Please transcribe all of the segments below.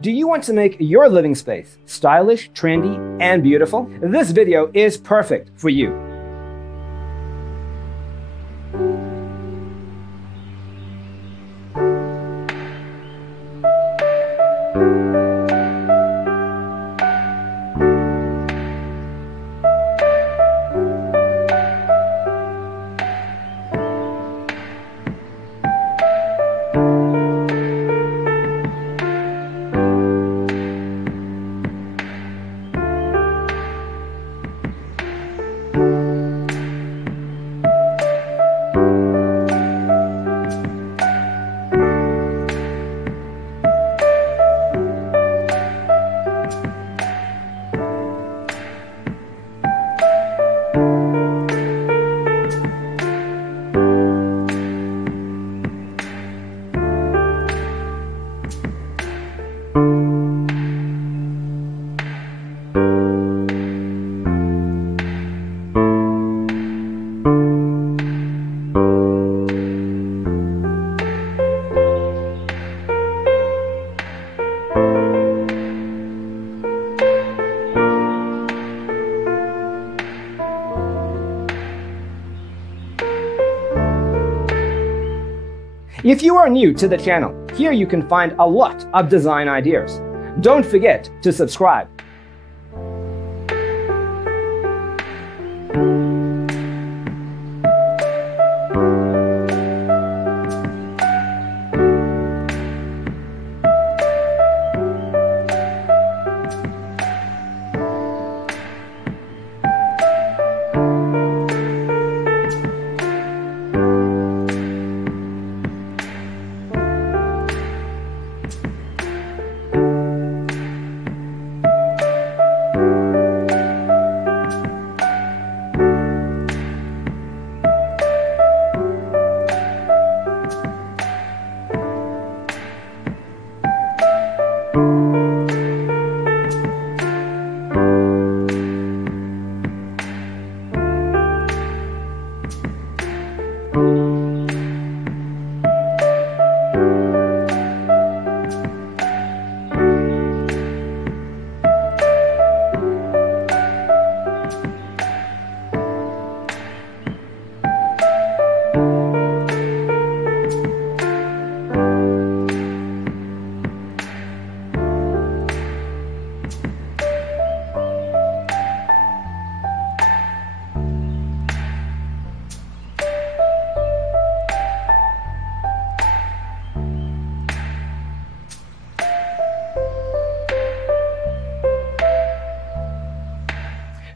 Do you want to make your living space stylish, trendy, and beautiful? This video is perfect for you. If you are new to the channel, here you can find a lot of design ideas. Don't forget to subscribe.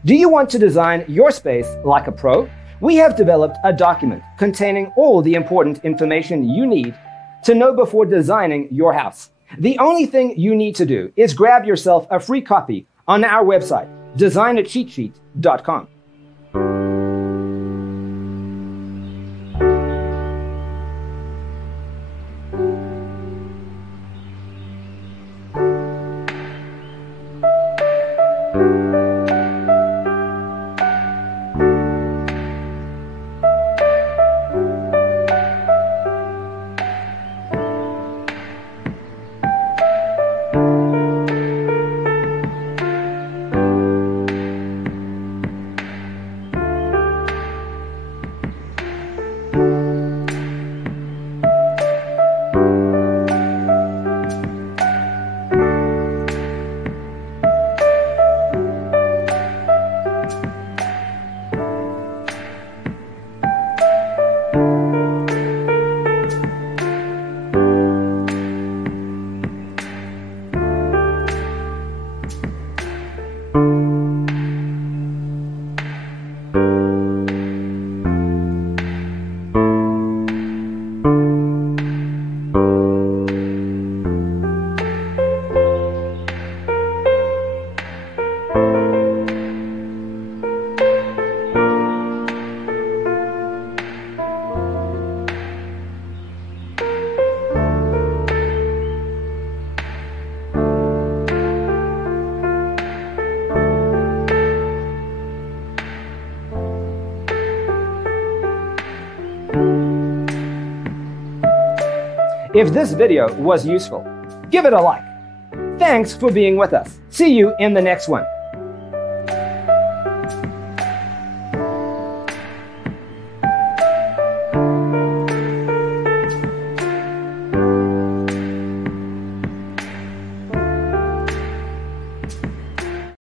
Do you want to design your space like a pro? We have developed a document containing all the important information you need to know before designing your house. The only thing you need to do is grab yourself a free copy on our website, designacheatsheet.com. If this video was useful, give it a like. Thanks for being with us. See you in the next one.